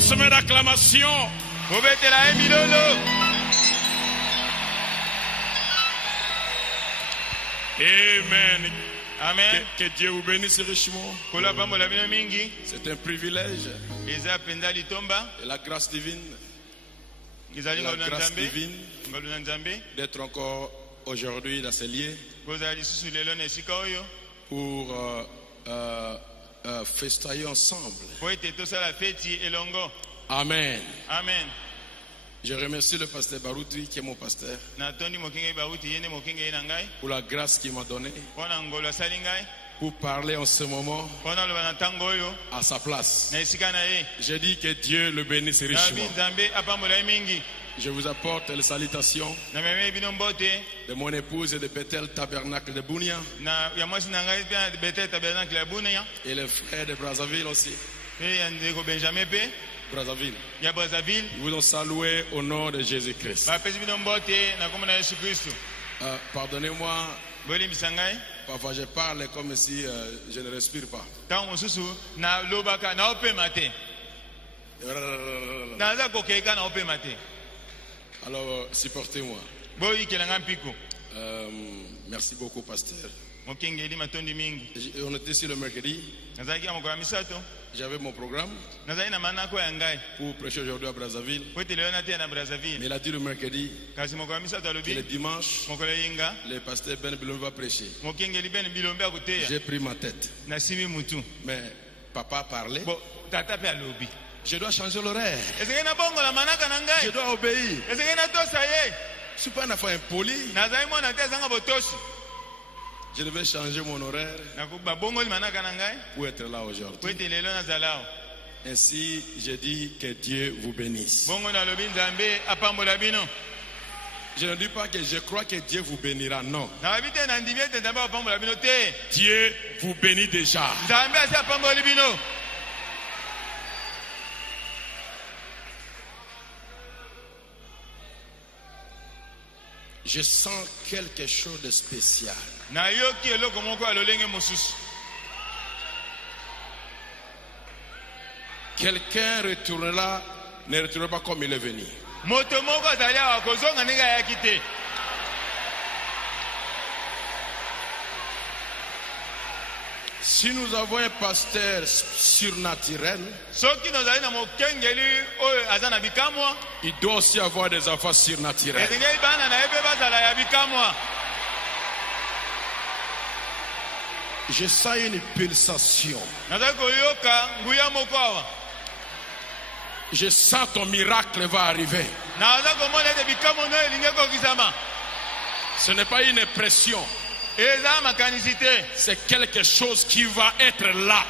sommet d'acclamation. Amen. Amen. Que Dieu vous bénisse richement. C'est un privilège. Et la grâce divine. La grâce divine d'être encore aujourd'hui dans ces lieux pour festailler ensemble. Amen. Amen. Je remercie le pasteur Barouti qui est mon pasteur pour la grâce qu'il m'a donnée pour parler en ce moment à sa place. Je dis que Dieu le bénisse richement. Je vous apporte les salutations de mon épouse et de Bethel Tabernacle de Bunia et les frères de Brazzaville aussi. Brazzaville. Nous vous saluer au nom de Jésus-Christ. Pardonnez-moi, parfois je parle comme si je ne respire pas. Alors, supportez-moi. Merci beaucoup, pasteur. On était ici le mercredi. J'avais mon programme pour prêcher aujourd'hui à Brazzaville. Mais il a dit le mercredi que le dimanche, le pasteur Ben Bilombe va prêcher. J'ai pris ma tête. Mais papa parlait. Je dois changer l'horaire. Je dois obéir. Je ne suis pas un enfant impoli. Je devais changer mon horaire pour être là aujourd'hui. Ainsi, je dis que Dieu vous bénisse. Je ne dis pas que je crois que Dieu vous bénira, non. Dieu vous bénit déjà. Je sens quelque chose de spécial. Quelqu'un retournera, ne retournera pas comme il est venu. Si nous avons un pasteur surnaturel, il doit aussi avoir des enfants surnaturels. Je sens une pulsation. Je sens ton miracle va arriver. Ce n'est pas une impression. C'est quelque chose qui va être là.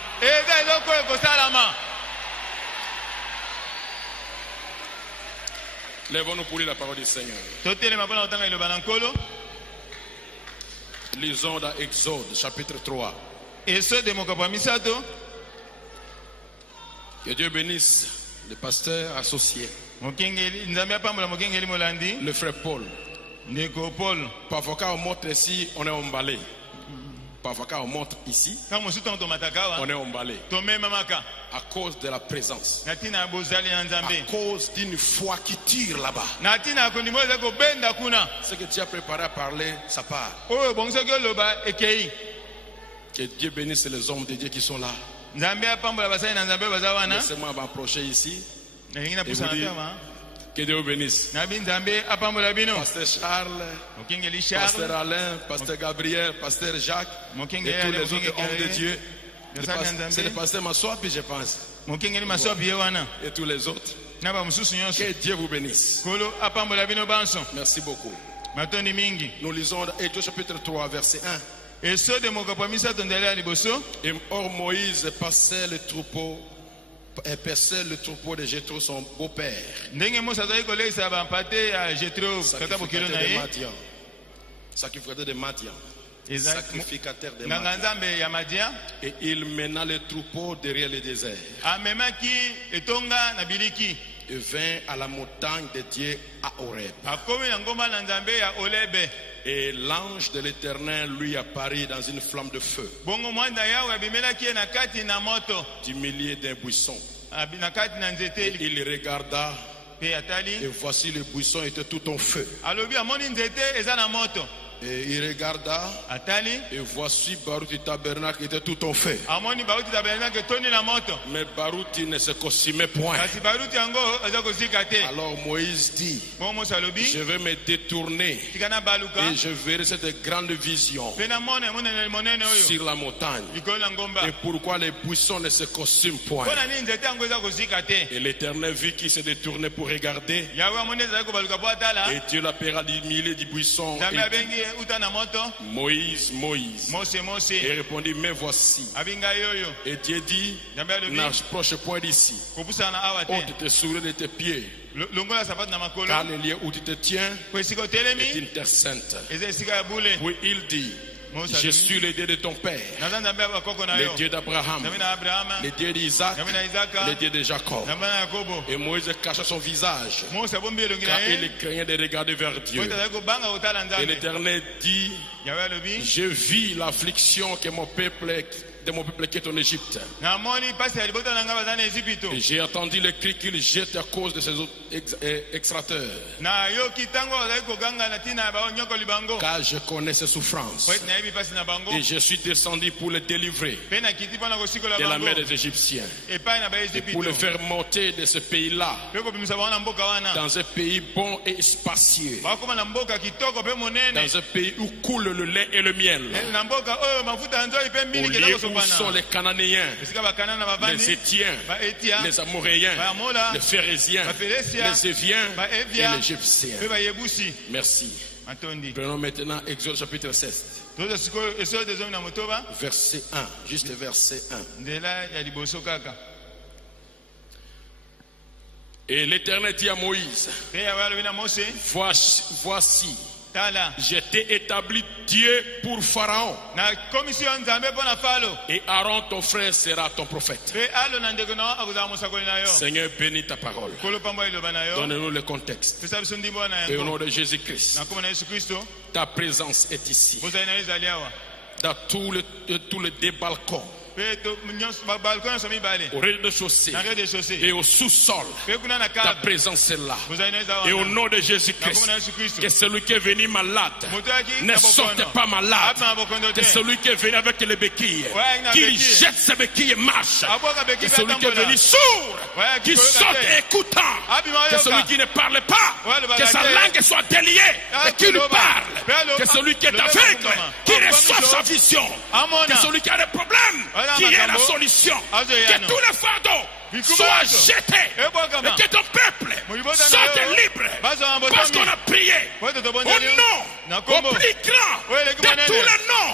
Lèvons-nous pour lire la parole du Seigneur. Lisons dans Exode, chapitre 3. Que Dieu bénisse le pasteur associé, le frère Paul. Parfois quand on montre ici, on est emballé. Parfois quand on montre ici, on est emballé. À cause de la présence. À cause d'une foi qui tire là-bas. Ce que tu as préparé à parler, ça part. Que Dieu bénisse les hommes de Dieu qui sont là. Laissez-moi m'approcher ici. Et vous dire, que Dieu vous bénisse. Pasteur Charles, Pasteur Alain, Pasteur Gabriel, Pasteur Jacques et tous les autres hommes de Dieu. C'est le pasteur Maswapi, je pense. Et tous les autres. Que Dieu vous bénisse. Merci beaucoup. Nous lisons Exode chapitre 3, verset 1. Et or Moïse passait le troupeau. Et perçait le troupeau de Jéthro, son beau-père. Sacrificateur de Madian. Sacrificateur de Madian. Et il mena le troupeau derrière le désert. Et vint à la montagne de Dieu à Horeb. Et l'ange de l'Éternel lui apparut dans une flamme de feu, du milieu d'un buisson. Et il regarda et voici le buisson était tout en feu. Et il regarda et voici Baruch du tabernacle était tout en feu. Mais Baruch ne se consumait point. Alors Moïse dit, je vais me détourner et je verrai cette grande vision sur la montagne. Et pourquoi les buissons ne se consument point? Et l'Éternel vit qu'il se détournait pour regarder. Et Dieu l'appela du milieu du buisson. Moïse, Moïse. Et répondit, mais voici. Et Dieu dit, n'approche point d'ici. Ôte tes souliers de tes pieds. Car le lieu où tu te tiens est une terre sainte. Oui, il dit, je suis le Dieu de ton père, le Dieu d'Abraham, le Dieu d'Isaac, le Dieu de Jacob. Et Moïse cacha son visage, car il craignait de regarder vers Dieu. Et l'Éternel dit, je vis l'affliction que mon peuple qui est en Égypte. Et j'ai entendu le cri qu'il jette à cause de ses extracteurs. Car je connais ses souffrances. Et je suis descendu pour le délivrer de la main des Égyptiens. Et pour le faire monter de ce pays-là dans un pays bon et spacieux. Dans un pays où coule le lait et le miel. Où sont les Cananéens, les Étiens, les Amoréens, les Phérésiens, les Éviens et les Égyptiens. Merci. Prenons maintenant Exode chapitre 16. Verset 1. Juste verset 1. Et l'Éternel dit à Moïse, voici. Je t'ai établi Dieu pour Pharaon. Et Aaron ton frère sera ton prophète. Seigneur, bénis ta parole. Donne-nous le contexte. Et au nom de Jésus-Christ, ta présence est ici. Dans tous les débalcons, au rez-de-chaussée et au sous-sol, ta présence est là. Et au nom de Jésus-Christ, que celui qui est venu malade ne sorte pas malade. Que celui qui est venu avec les béquilles, qu'il jette ses béquilles et marche. Que celui qui est venu sourd, qu'il sorte écoutant. Que celui qui ne parle pas, que sa langue soit déliée et qu'il lui parle. Que celui qui est aveugle, qu'il reçoive sa vision. Que celui qui a des problèmes, qui est la solution. Que tous les fardeaux soient jetés. Et que ton peuple sorte libre. Parce qu'on a prié au nom, au plus grand de tous les noms.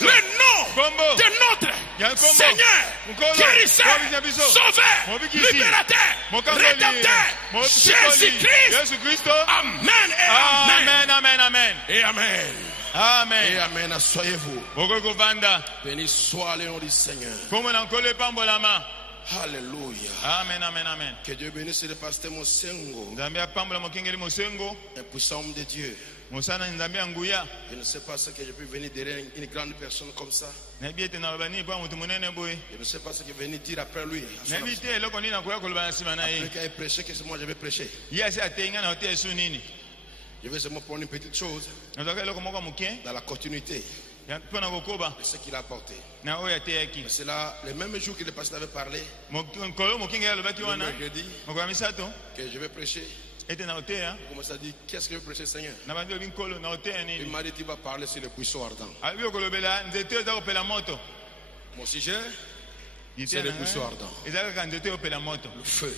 Le nom de notre Seigneur, guérisseur, sauveur, libérateur, rédempteur, Jésus-Christ. Amen et amen. Amen, amen. Et amen. Amen. Et amen. Asseyez-vous. Béni soit le nom du Seigneur. Alléluia. Amen, amen, amen. Que Dieu bénisse le pasteur Mosengo, un puissant homme de Dieu. Je ne sais pas ce que je peux venir derrière une grande personne comme ça. Je ne sais pas ce que je vais venir dire après lui. Après qu'il ait prêché, que c'est moi je vais prêcher. Je vais seulement prendre une petite chose dans la continuité de ce qu'il a apporté. C'est là, le même jour que le pasteur avait parlé, le mercredi, que je vais prêcher. Il commence à dire, qu'est-ce que je vais prêcher, Seigneur? Il m'a dit, tu vas parler sur le buisson ardent. Mon sujet, c'est le buisson ardent. Le feu.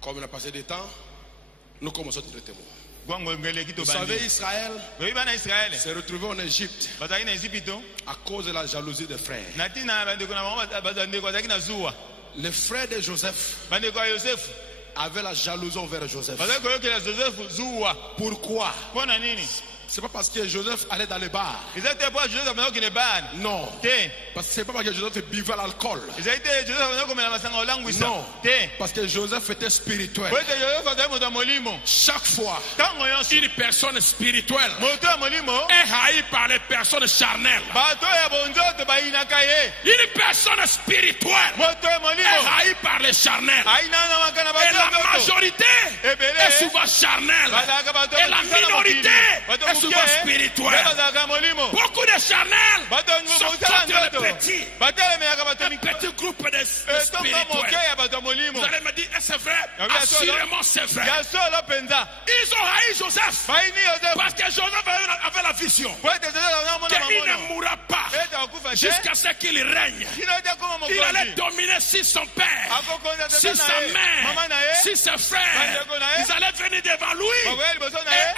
Comme on a passé du temps, nous commençons à traiter. Vous savez, Israël s'est retrouvé en Égypte à cause de la jalousie des frères. Les frères de Joseph avaient la jalousie envers Joseph. Pourquoi? C'est pas parce que Joseph allait dans les bars. Non. Parce que c'est pas parce que Joseph buvait l'alcool. Non. Parce que Joseph était spirituel. Chaque fois, une personne spirituelle est haïe par les personnes charnelles. Une personne spirituelle est haïe par les charnels. Et la majorité est souvent charnelle. Et la minorité est souvent spirituelle. Beaucoup de charnels sont les petits. Un petit groupe de spirituels. Vous allez me dire, est-ce vrai? Assurément c'est vrai. Ils ont haï Joseph parce que Joseph avait la vision qu'il ne mourra pas jusqu'à ce qu'il règne. Il allait dominer sur son père, sur sa mère, sur ses frères. Ils allaient venir devant lui et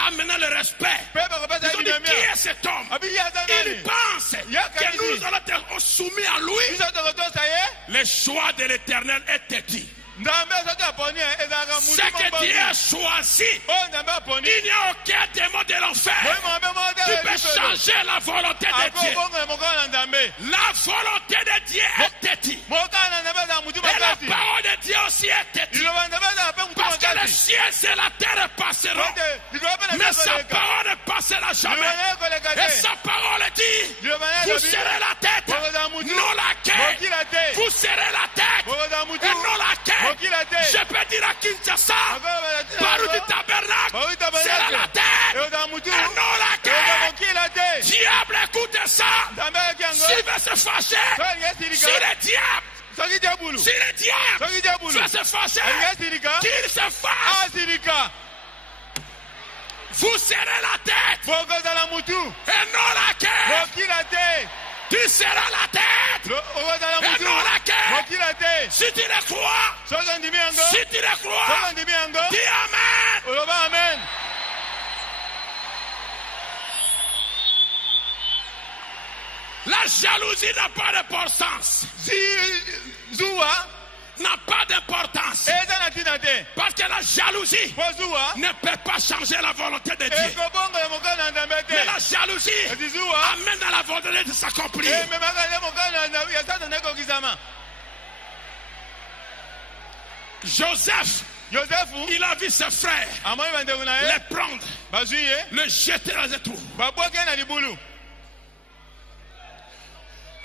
amener le respect. Ils ont dit, qui est cet homme? Il pense que nous allons être soumis à lui. Le choix de l'Éternel est têtu. Ce que Dieu a choisi, il n'y a aucun démon de l'enfer qui peut changer la volonté de Dieu. La volonté de Dieu est têtue. Et la parole de Dieu aussi est têtue. Parce que le ciel et la terre passeront, mais sa parole ne passera jamais. Et sa parole dit, vous serez la tête, non la queue. Vous serez la tête, et non la queue. Je peux dire à Kinshasa, Baroudi Tabernacle, c'est la tête, et non la queue. Diable, écoute ça. S'il veut se fâcher, si le diable, veut se fâcher, qu'il se fâche. Vous serez la tête, et non la queue. Tu seras la tête et non la queue. Si tu le crois, dis Amen. La jalousie n'a pas d'importance. N'a pas d'importance. Parce que la jalousie ne peut pas changer la volonté de Dieu. Mais la jalousie amène à la volonté de s'accomplir. Joseph, il a vu ses frères les prendre, le jeter dans les trous.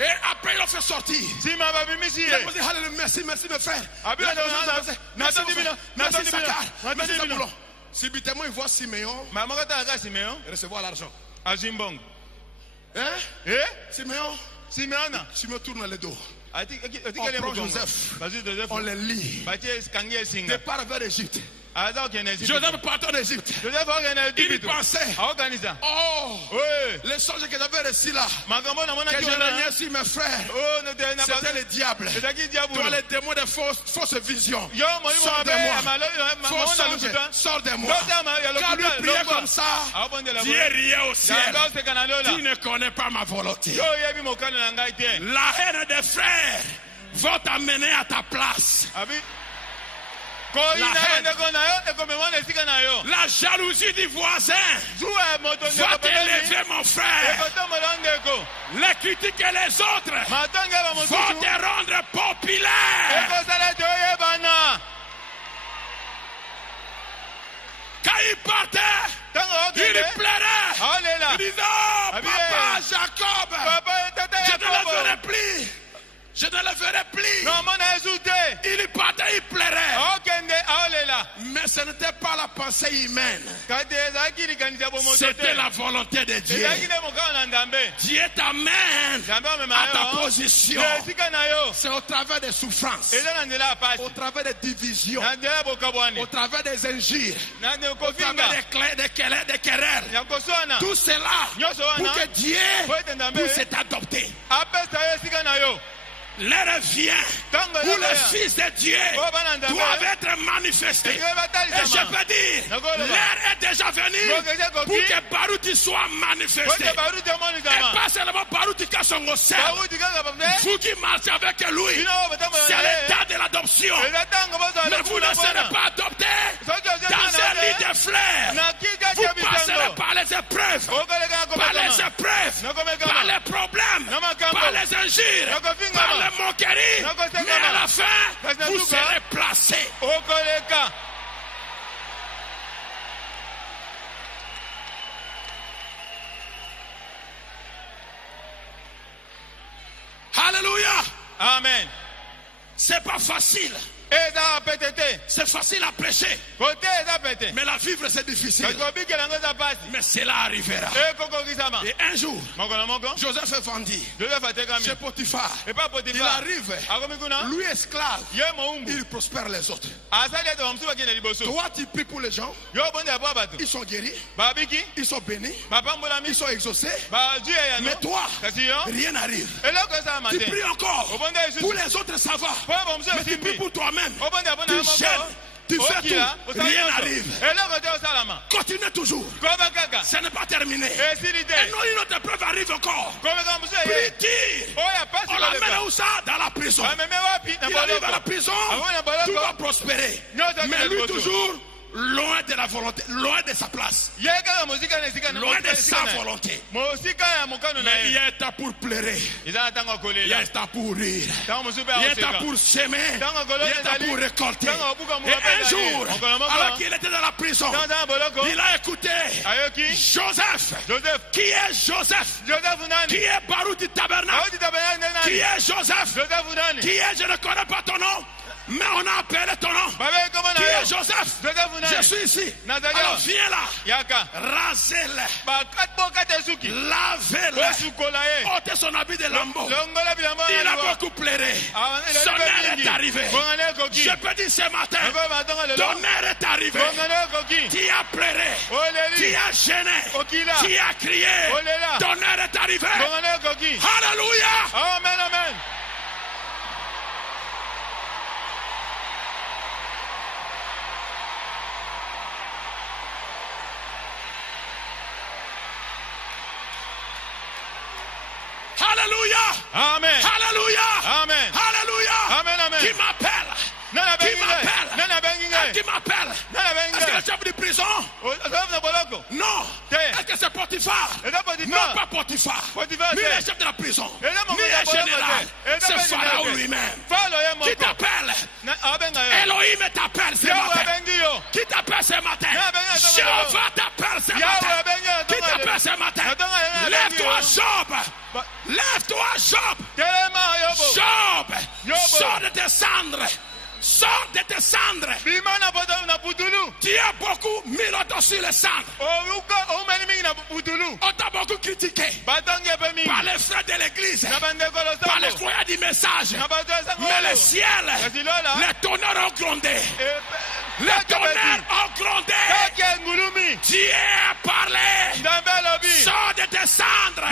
Et après, il a fait sortir. Il a dit, alléluia, merci mes frères. Merci Zabulon. Subitement, il voit Siméon recevoir l'argent. Siméon tourne le dos. On prend Joseph, on le lit. Départ vers l'Égypte. Joseph part en Égypte. Il pensait, les songes que j'avais reçus là, que je régnais sur mes frères, c'était le diable. Toi, les démons de fausses visions, sors de moi. Faux songes, sors de moi. Quand lui priait comme ça, Dieu riait au ciel. Tu ne connais pas ma volonté. La haine des frères va t'amener à ta place. La jalousie du voisin va t'élever, mon frère. Les critiques et les autres vont te rendre populaire. Quand il partait, il pleurait. Il disait, oh, papa Jacob, je ne le verrai plus. Je ne le verrai plus. Il partait, il pleurait. Mais ce n'était pas la pensée humaine. C'était la volonté de Dieu. Dieu t'amène à ta position. C'est au travers des souffrances, au travers des divisions, au travers des injures, au travers des querelles. Tout cela pour que Dieu puisse t'adopter. L'heure vient où le Fils de Dieu doit être manifesté. Et je peux dire, l'heure est déjà venue pour que Baroudi soit manifesté. Et pas seulement Baroudi Kassongosel. Vous qui marchez avec lui, c'est l'état de l'adoption. Mais vous ne serez pas adopté dans un lit de fleurs. Vous passerez par les épreuves. les injures, par les moqueries, mais à la fin, vous serez placés. Alléluia. Amen. C'est pas facile. C'est facile à prêcher. Mais la vivre c'est difficile. Mais cela arrivera. Et un jour, Joseph est vendu chez Potiphar. Il arrive, lui esclave, il prospère les autres. Toi tu pries pour les gens, ils sont guéris, ils sont bénis, ils sont exaucés. Mais toi, rien n'arrive. Tu pries encore. Pour les autres ça va. Mais tu pries pour toi-même. Tu gênes, tu fais tout, rien n'arrive. Continue toujours. Ça n'est pas terminé. Et non, une autre preuve arrive encore. Puis dire, on l'amène où ça? Dans la prison. Il arrive à la prison, tout va prospérer. Mais lui toujours loin de la volonté, loin de sa place, loin de sa volonté. Mais il y a un temps pour pleurer, il y a un temps pour rire, il y a un temps pour semer, il y a un temps pour récolter. Et un jour, alors qu'il était dans la prison, il a écouté Joseph. Qui est Joseph? Qui est Baruch du tabernacle? Qui est Joseph? Qui est? Je ne connais pas ton nom, mais on a appelé ton nom. Qui est Joseph? Je suis ici. Alors viens là. Rasez-le. Lavez-le. Ôtez son habit de lambeau. Il a beaucoup pleuré. Son heure est arrivée. Je peux dire ce matin, ton heure est arrivée. Qui a pleuré, qui a gêné, qui a crié, ton heure est arrivée. Alléluia. Amen, amen. Alléluia. Amen. Alléluia. Amen. Alléluia. Amen, amen. Qui m'appelle? Qui m'appelle? Est-ce que le chef de prison? Non. Est-ce que c'est Potiphar? Non, pas Potiphar. Ni le chef de la prison, ni le général. C'est Pharaon lui-même. Qui t'appelle? Elohim t'appelle ce matin. Qui t'appelle ce matin? Jéhovah t'appelle ce matin. Qui t'appelle ce matin? Lève-toi, Job. Lève-toi, Job. Job, sors de tes cendres. Sors de tes cendres. Tu as beaucoup mis l'autre sur les cendres. On t'a beaucoup critiqué par les frères de l'église, par les croyants du message. Mais le ciel, les tonnerres ont grondé. Les tonnerres ont grondé. Dieu a parlé. Sors de tes cendres.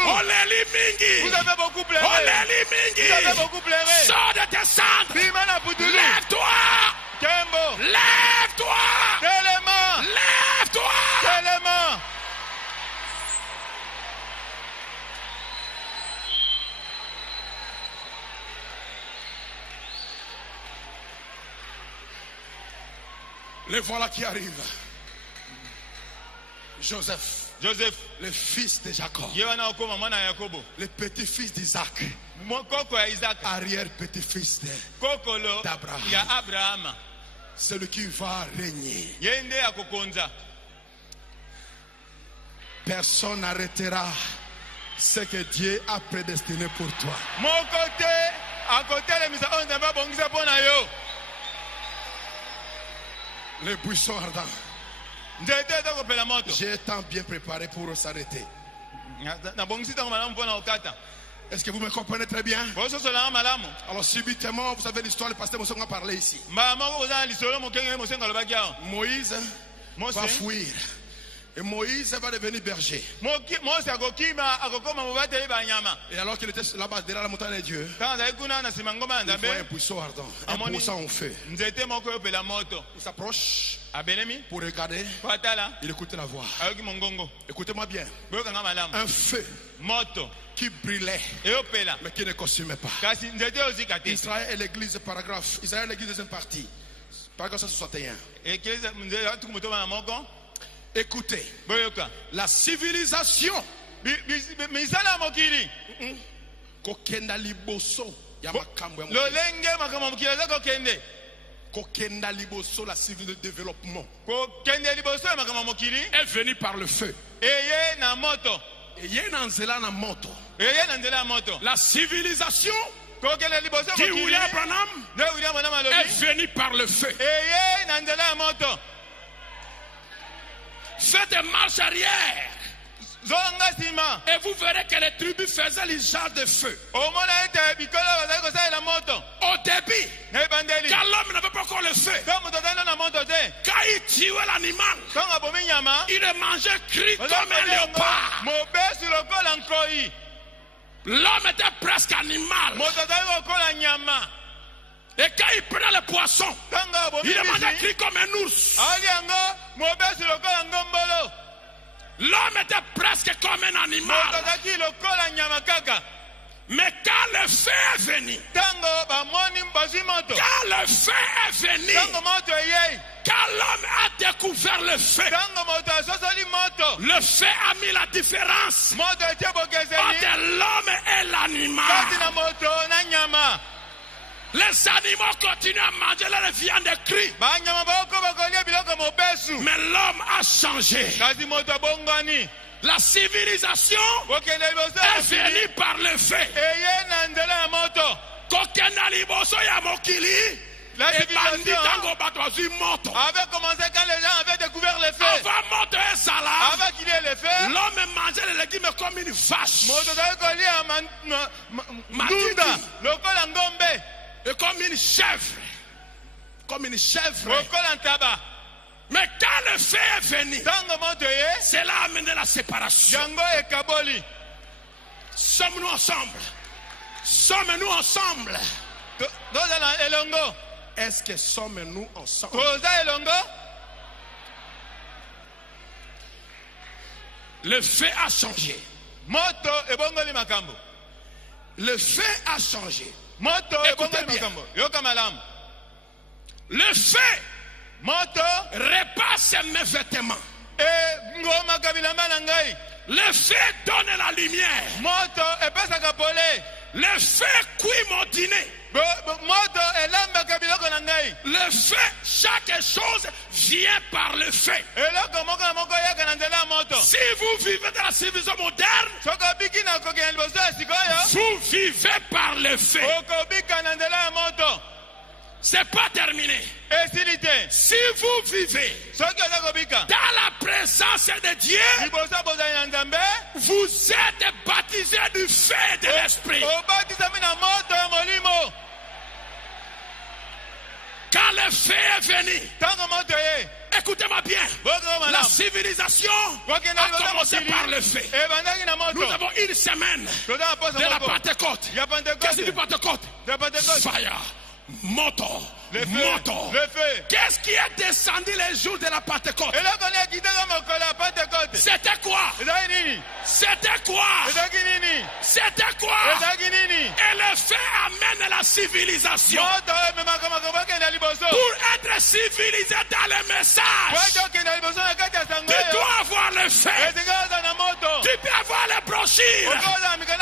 Oleli mingi. Vous avez beaucoup pleuré. Oleli mingi. Vous avez beaucoup pleuré. Sors de tes cendres. Lève-toi. Lève-toi. Lève-toi. Les voilà qui arrivent. Joseph, le fils de Jacob, le petit-fils d'Isaac, arrière-petit-fils d'Abraham, celui qui va régner. Personne n'arrêtera ce que Dieu a prédestiné pour toi. Les buissons ardents, j'ai tant bien préparé pour s'arrêter. Est-ce que vous me comprenez très bien? Alors subitement, vous savez l'histoire, le pasteur Moussonga a parlé ici. Moïse va fuir. Et Moïse va devenir berger. Et alors qu'il était là-bas derrière la montagne de Dieu, il voit un buisson ardent, un buisson en feu. Il s'approche pour regarder. Il écoutait la voix. Écoutez-moi bien. Un feu qui brûlait mais qui ne consumait pas. Israël et l'église, paragraphe. Israël et l'église, deuxième partie. Paragraphe 161. Écoutez, la civilisation kokenda liboso ya makambo ya lolenge makambo mokili aza kokende kokenda liboso la civil développement kokende liboso ya makambo mokili est venu par le feu eye na moto eye na nzela na moto eye na nzela ya moto la civilisation kokende liboso mokili William Branham est venu par le feu eye na nzela ya moto. Faites des marches arrière et vous verrez que les tribus faisaient l'usage de feu. Au début, quand l'homme n'avait pas encore le feu, quand il tuait l'animal, il le mangeait cru comme un léopard. L'homme était presque animal. Et quand il prenait le poisson, il le mangeait cru comme un ours. L'homme était presque comme un animal. Mais quand le feu est venu, quand le feu est venu, quand l'homme a découvert le feu a mis la différence entre l'homme et l'animal. Les animaux continuent à manger leur viande crue. Mais l'homme a changé. La civilisation est venue par le feu. Avait commencé quand les gens avaient découvert le feu. Avant qu'il y ait le feu, l'homme mangeait les légumes comme une vache. Et comme une chèvre. Comme une chèvre. Mais quand le feu est venu, cela a amené la séparation. Sommes-nous ensemble? Sommes-nous ensemble? Est-ce que sommes-nous ensemble? Le feu a changé. Le feu a changé. Écoutez bien. Le feu repasse mes vêtements. Le feu donne la lumière. Le feu cuit mon dîner. Le feu, chaque chose vient par le feu. Si vous vivez dans la civilisation moderne, vous vivez par le feu. C'est pas terminé. Si vous vivez dans la présence de Dieu, vous êtes baptisés du feu de l'esprit. Quand le feu est venu, écoutez-moi bien, la civilisation a commencé par le feu. Nous avons une semaine de la Pentecôte. Qu'est-ce que c'est du Pentecôte? Fire. Moto. Qu'est-ce qui est descendu les jours de la Pentecôte? C'était quoi? C'était quoi? C'était quoi? Et le feu amène la civilisation. Pour être civilisé dans le message, tu dois avoir le feu. Tu peux avoir les brochures.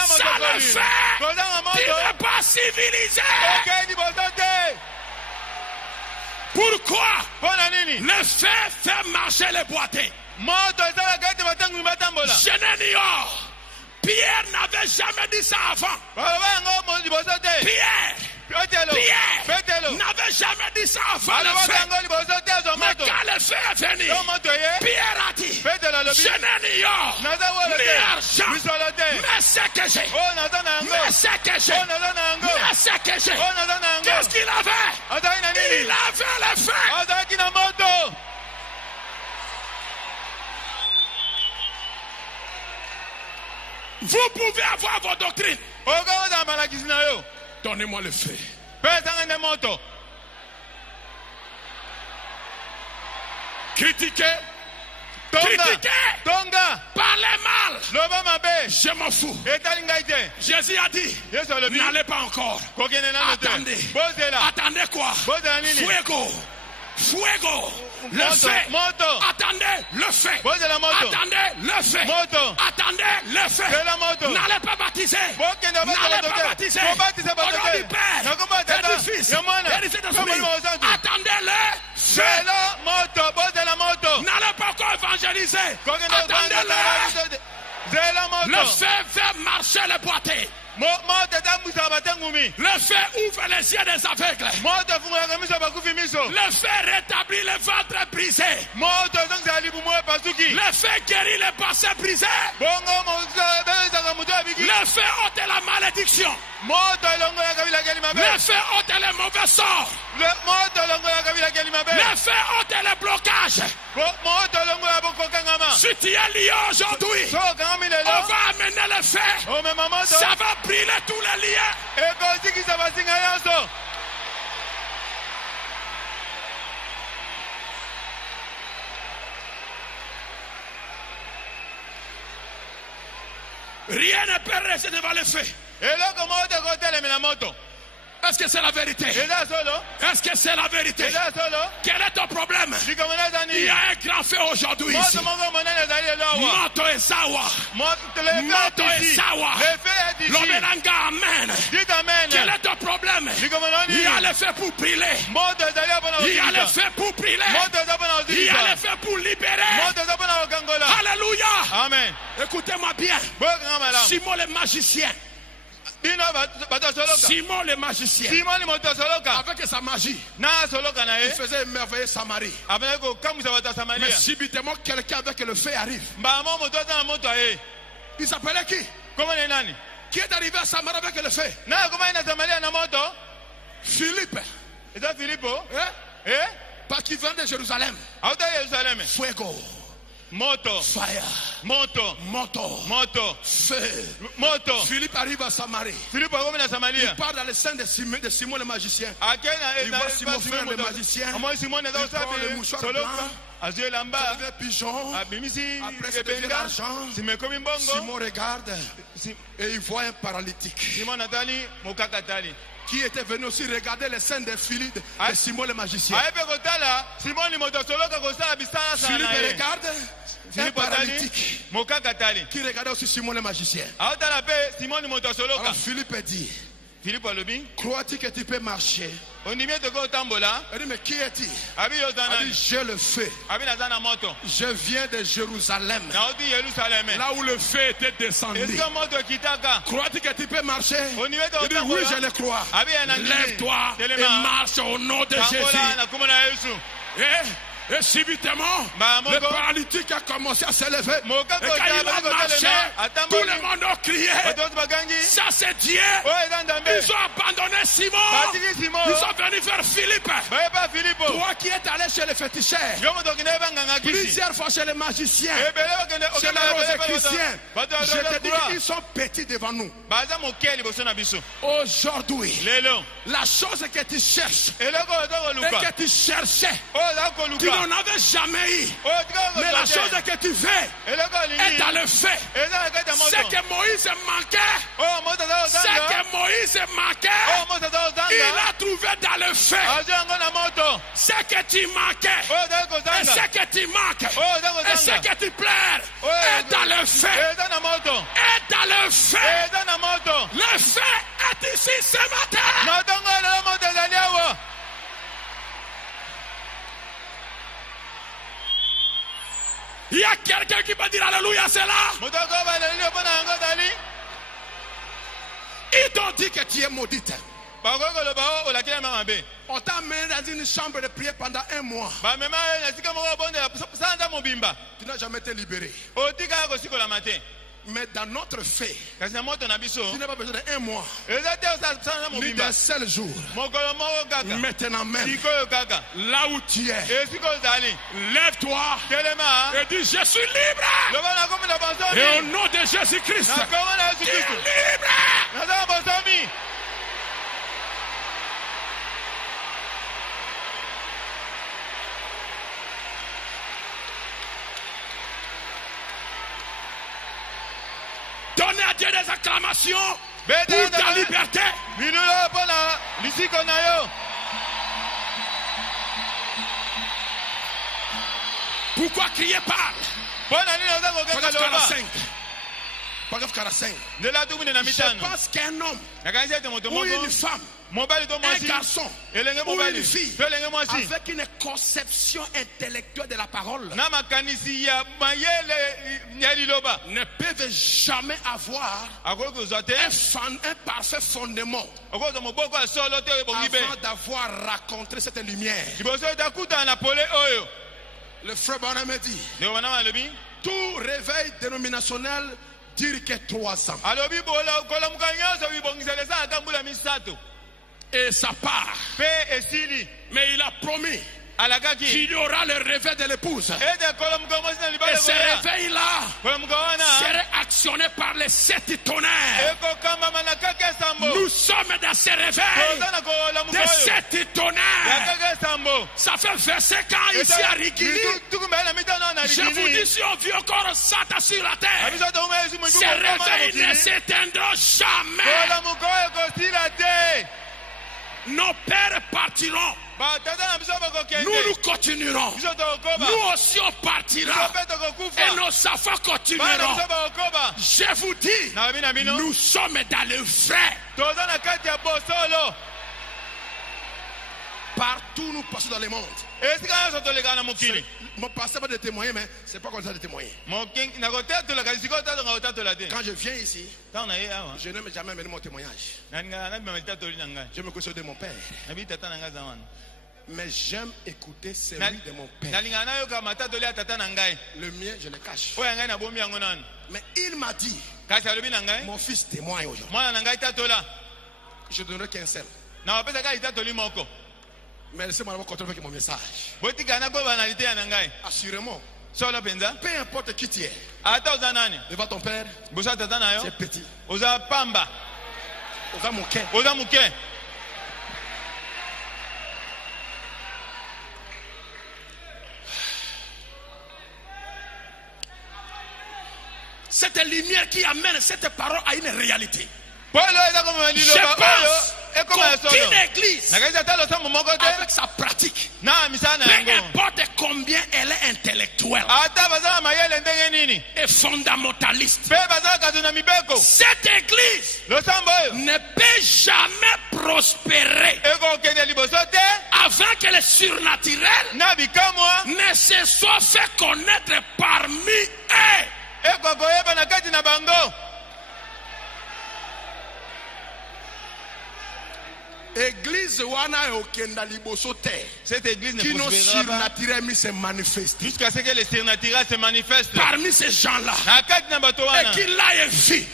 Sans le feu, tu n'es pas civilisé. Pourquoi? Le feu fait marcher les boitins. Je n'ignore. Pierre n'avait jamais dit ça avant. Pierre n'avait jamais dit ça avant le feu. Mais quand le feu est venu, Pierre a dit, je n'ignore ni argent, mais ce que j'ai. Mais ce que j'ai. Mais ce que j'ai. Qu'est-ce qu'il avait? Il avait le feu. Vous pouvez avoir vos doctrines. Donnez-moi le feu. Critiquez. Parlez mal. Je m'en fous. Jésus a dit, n'allez pas encore. Attendez. Attendez quoi? Fuego. Le feu. Attendez le feu. Attendez le feu. Attendez le feu. N'allez pas baptiser. N'allez pas baptiser. Au nom du Père et du Fils et du Saint-Esprit. Attendez le feu. N'allez pas encore évangéliser. Attendez-le. Le feu fait marcher les boiteux. Le feu ouvre les yeux des aveugles. Le feu rétablit les ventres brisés. Le feu guérit les bassins brisés. Le feu ôte la malédiction. Le feu ôte les mauvais sorts. Le feu ôte les blocages. Si tu es lié aujourd'hui, on va amener le feu. Ça va brûler tous les liens. Rien ne peut rester devant le feu. Est-ce que c'est la vérité? Est-ce que c'est la vérité? Quel est ton problème? Il y a un grand feu aujourd'hui ici. Moto et Sawa. Moto et Sawa. L'Omenanga, amen. Quel est ton problème? Il y a le feu pour brûler. Il y a le feu pour brûler. Il y a le feu pour libérer. Alléluia. Amen. Écoutez-moi bien. Simon le magicien. Simon le magicien, avec sa magie, il faisait émerveiller Samarie. Mais subitement, quelqu'un avec le feu arrive. Il s'appelait qui? Qui est arrivé à Samarie avec le feu? Philippe. Parce qu'il vient de Jérusalem. Fuego. Moto. Fire. Moto. Feu. Philippe arrive à Samarie. Il part dans le sein de Simon le magicien. Il voit Simon frère le magicien. Il prend le mouchoir blanc. Il devient pigeon. Après il devient l'argent. Simon regarde et il voit un paralytique qui était venu aussi regarder les scènes de Philippe de Simon le magicien. Philippe regarde un paralytique qui regardait aussi Simon le magicien. Alors Philippe dit, crois-tu que tu peux marcher? Il dit, mais qui es-tu? Il dit, j'ai le feu. Je viens de Jérusalem, là où le feu était descendu. Crois-tu que tu peux marcher? Il dit, oui, je le crois. Lève-toi et marche au nom de Jésus. Et subitement, le paralytique a commencé à se lever. Et quand il a marché, tout le monde a crié. Ça c'est Dieu. Ils ont abandonné Simon. Ils sont venus vers Philippe. Toi qui es allé chez les féticheurs, plusieurs fois chez les magiciens, chez les roses chrétiens, je te dis qu'ils sont petits devant nous. Aujourd'hui, la chose que tu cherches et que tu cherchais, tu n'en avais jamais eu. Mais la chose que tu veux est dans le fait. C'est que Moïse manquait. C'est que Moïse manquait. Il a trouvé dans le fait. C'est que tu manquais. Et c'est que tu manques. Et c'est que tu pleures. Et dans le fait. Et dans le fait. Le fait est ici ce matin. Il y a quelqu'un qui peut dire alléluia, c'est là. Ils t'ont dit que tu es maudite. On t'a amené dans une chambre de prière pendant 1 mois. Tu n'as jamais été libéré. Mais dans notre fait, tu n'as pas besoin d'1 mois, ni d'un seul jour. Maintenant même, là où tu es, lève-toi et dis, je suis libre. Et au nom de Jésus-Christ, tu es libre. Donnez à Dieu des acclamations pour ta liberté. Pourquoi crier parle? Paragraphe 45. Paragraphe 45. Je pense qu'un homme ou une femme, un garçon ou une fille avec une conception intellectuelle de la parole ne peuvent jamais avoir un parfait fondement avant d'avoir raconté cette lumière. Le frère Branham dit, tout réveil dénominationnel dure que 3 ans. Et ça part. Mais il a promis qu'il y aura le réveil de l'épouse. Et ce réveil-là serait actionné par les 7 tonnerres. Nous sommes dans ce réveil des 7 tonnerres. Ça fait 25 ans ici à Rikili. Je vous dis, si on vit encore Satan sur la terre, ce réveil ne s'éteindra jamais. Nos pères partiront. Nous continuerons. Nous aussi on partira. Et nos enfants continueront. Je vous dis, nous sommes dans le vrai. Partout nous passons dans le monde. Mon pasteur va de témoigner, mais c'est pas comme ça de témoigner. Quand je viens ici, je n'aime jamais mener mon témoignage. Je me considère de mon père. Mais j'aime écouter celui de mon père. Le mien, je le cache. Mais il m'a dit, mon fils témoigne aujourd'hui. Je ne donnerai qu'un seul. Mais laissez-moi continuer avec mon message. Assurément, peu importe qui tu es, devant ton père, c'est petit. Oza mouké. Cette lumière qui amène cette parole à une réalité. Je pense qu'aucune église, avec sa pratique, peu importe combien elle est intellectuelle et fondamentaliste, cette église ne peut jamais prospérer avant que le surnaturel ne se soit fait connaître parmi eux. Église wana okenda liboso te. Cette église ne surnaturel se manifeste. Jusqu'à ce que le surnaturel se manifeste parmi ces gens-là. Et qu'il aille vu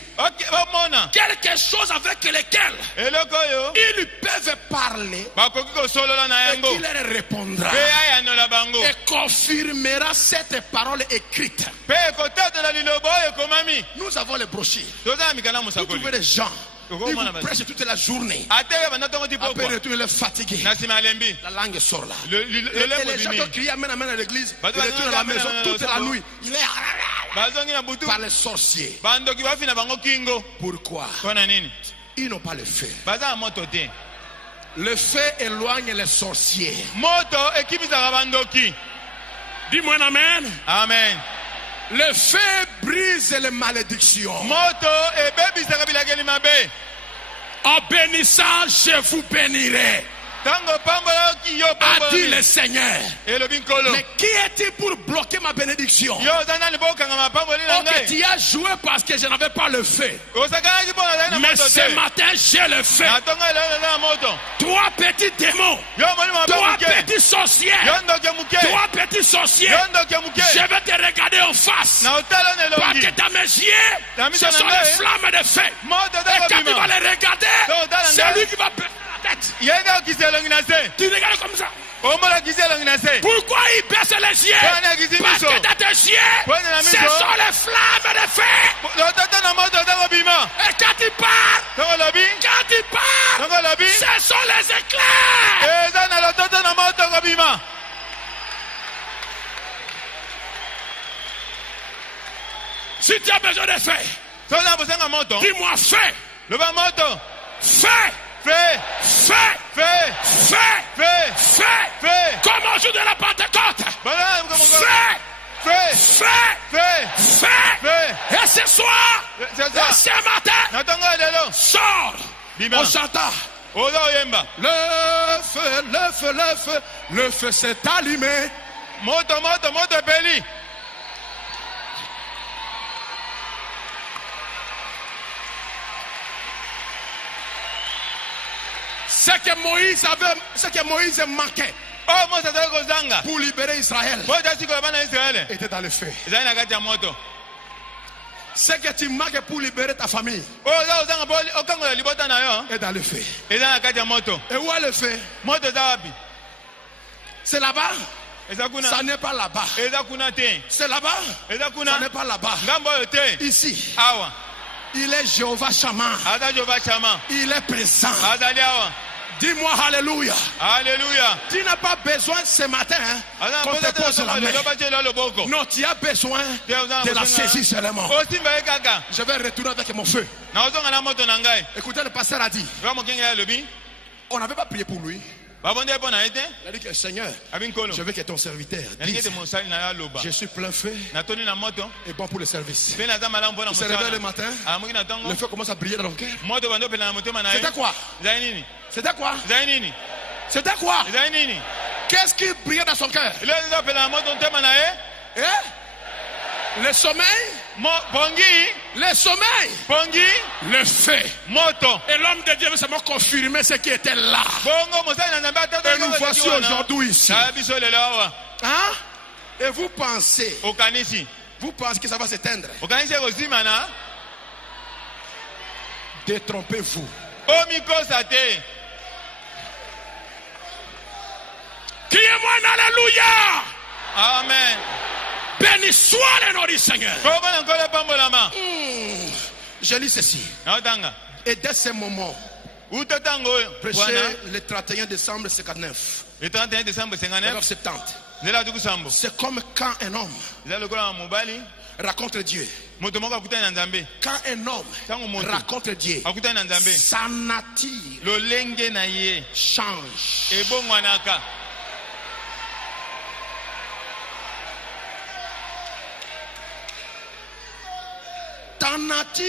quelque chose avec lequel ils peuvent parler et qu'il leur répondra et confirmera cette parole écrite. Nous avons les brochures. Vous trouvez des gens. Il vous prêche toute la journée. Après retourner le fatigué. La langue sort là. Et les gens qui crient amène à l'église, ils retournent à la maison toute la nuit. Il est par les sorciers. Pourquoi? Ils n'ont pas le feu. Le feu éloigne les sorciers. Dis-moi amen. Amen. Le feu brise les malédictions. En bénissant, je vous bénirai. A dit le Seigneur. Mais qui est-il pour bloquer ma bénédiction? Ok, tu as joué parce que je n'avais pas le feu. Mais ce matin, j'ai le feu. Toi, petit démon. Toi, petit sorcier. Toi, petit sorcier. Je vais te regarder en face. Parce que dans mes yeux, ce sont les flammes de feu. Et quand tu vas les regarder, c'est lui qui va perdre la tête. Tu regardes comme ça. Pourquoi il baisse les yeux? Parce que dans tes yeux, ce sont les flammes de feu. Et quand il part, ce sont les éclairs. Si tu as besoin de feu, dis-moi feu. Feu. Comme au jour de la Pentecôte. Et ce soir, et ce matin, sors en chantant. Le feu, le feu, le feu, le feu s'est allumé. Moto, moto, moto, Peli. Ce que Moïse manquait pour libérer Israël était dans le feu. Ce que tu manques pour libérer ta famille est dans le feu. Et où est le feu? C'est là-bas. Ça n'est pas là-bas. C'est là-bas. Ça n'est pas là-bas. Ici. Il est Jéhovah Shammah. Il est présent. Dis-moi Alléluia. Alléluia. Tu n'as pas besoin ce matin qu'on te pose la main. Non, tu as besoin de la saisir seulement. Je vais retourner avec mon feu. Écoutez, le pasteur a dit, on n'avait pas prié pour lui. Il a dit que Seigneur, je veux que ton serviteur dise, je suis plein feu et bon pour le service. Il se réveille le matin, le feu commence à briller dans ton cœur. C'était quoi? C'était quoi? C'était quoi? Qu'est-ce qui brillait dans son cœur? Le sommeil? Le sommeil? Le feu. Et l'homme de Dieu veut seulement confirmer ce qui était là. Et nous voici aujourd'hui ici. Hein? Et vous pensez que ça va s'éteindre? Détrompez-vous. Criez-moi un alléluia. Amen. Béni soit le nom du Seigneur. Je lis ceci. Et dès ce moment, prêché le 31 décembre 59. Le 31 décembre 59. 70. C'est comme quand un homme raconte Dieu. Quand un homme raconte Dieu, sa nature change. Ta nature,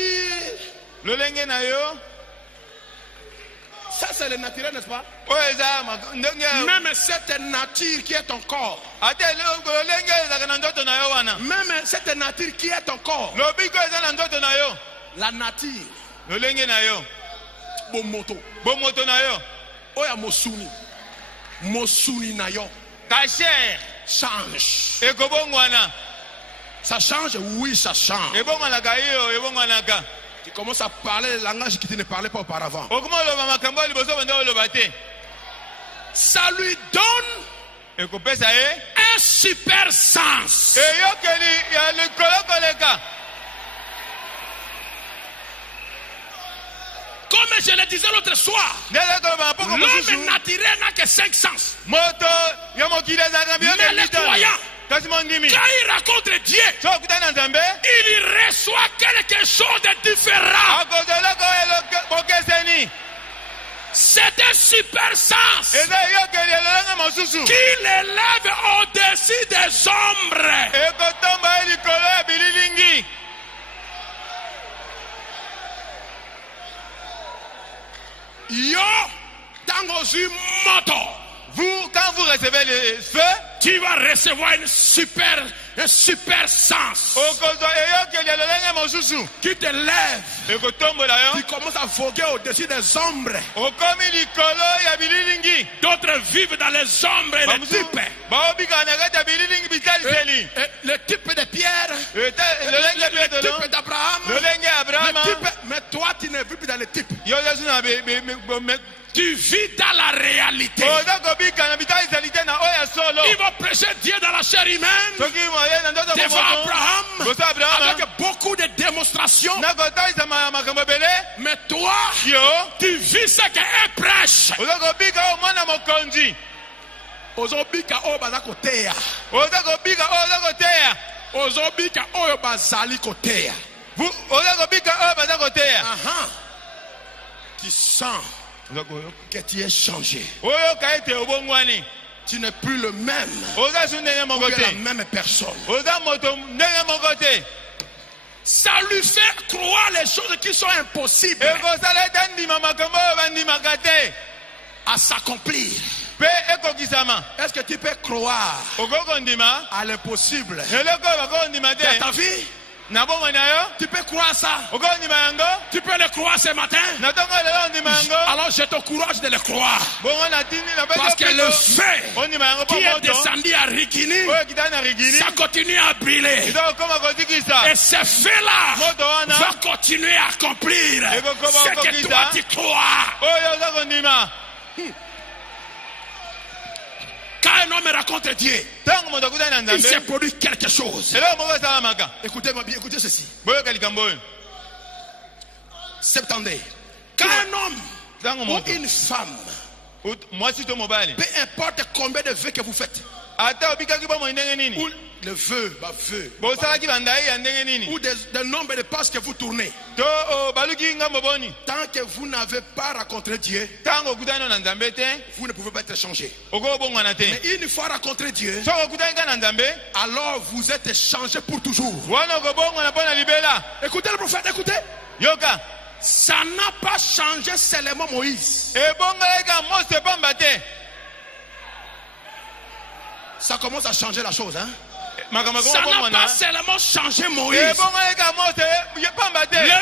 ça c'est le naturel, n'est-ce pas? Même cette nature qui est ton corps, même cette nature qui est ton corps, la nature, bomoto oya mosuni na yo change. Ça change? Oui, ça change. Tu commences à parler le langage que tu ne parlais pas auparavant. Ça lui donne un super sens. Comme je le disais l'autre soir, l'homme naturel n'a que 5 sens. Mais les croyants, quand il rencontre Dieu, il reçoit quelque chose de différent. C'est un super sens qui l'élève au-dessus des ombres. Yo, tangozu moto. Vous, quand vous recevez le feu, tu vas recevoir un super sens qui te lève. Tu commences à voguer au-dessus des ombres. D'autres vivent dans les ombres et les types. Le type de Pierre, le type d'Abraham, mais toi tu ne vis plus dans le type. Tu vis dans la réalité. Il va prêcher Dieu dans la chair humaine devant Abraham avec beaucoup de démonstrations. Mais toi, tu vis ce qu'elle prêche. Ozobika oyo baza koteya. Ozobika oyo bazali koteya. Tu sens que tu es changé. Tu n'es plus le même. Ou la même personne. Ça lui fait croire les choses qui sont impossibles à s'accomplir. Est-ce que tu peux croire à l'impossible dans ta vie? Tu peux croire ça? Tu peux le croire ce matin? Alors je t'encourage de le croire. Parce que le feu qui est descendu à Rigini, ça continue à brûler. Et ce feu-là va continuer à accomplir ce que toi tu crois. Quand un homme rencontre Dieu, il se produit quelque chose. Écoutez-moi bien, écoutez ceci. Septendez. Quand un homme ou une femme, peu importe combien de vœux que vous faites, ou le vœu, ou des nombres de passes que vous tournez, tant que vous n'avez pas rencontré Dieu, vous ne pouvez pas être changé. Mais une fois rencontré Dieu, alors vous êtes changé pour toujours. Écoutez le prophète, écoutez. Ça n'a pas changé seulement Moïse. Ça commence à changer la chose, hein? Ça n'a pas seulement changé Moïse. Le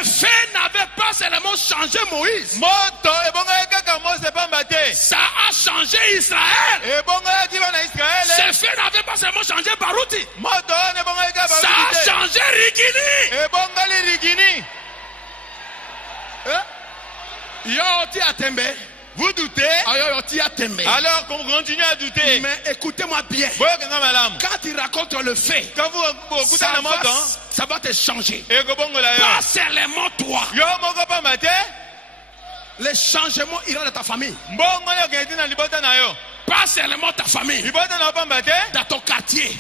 fait n'avait pas seulement changé Moïse. Ça a changé Israël. Ce fait n'avait pas seulement changé Barouti. Ça a changé Rigini. Yoti Atembe. Vous doutez? Alors qu'on continue à douter. Mais écoutez-moi bien. Quand tu racontes le fait, ça va te changer. Pas seulement toi. Les changements iront dans ta famille. Pas seulement ta famille. Dans ton quartier.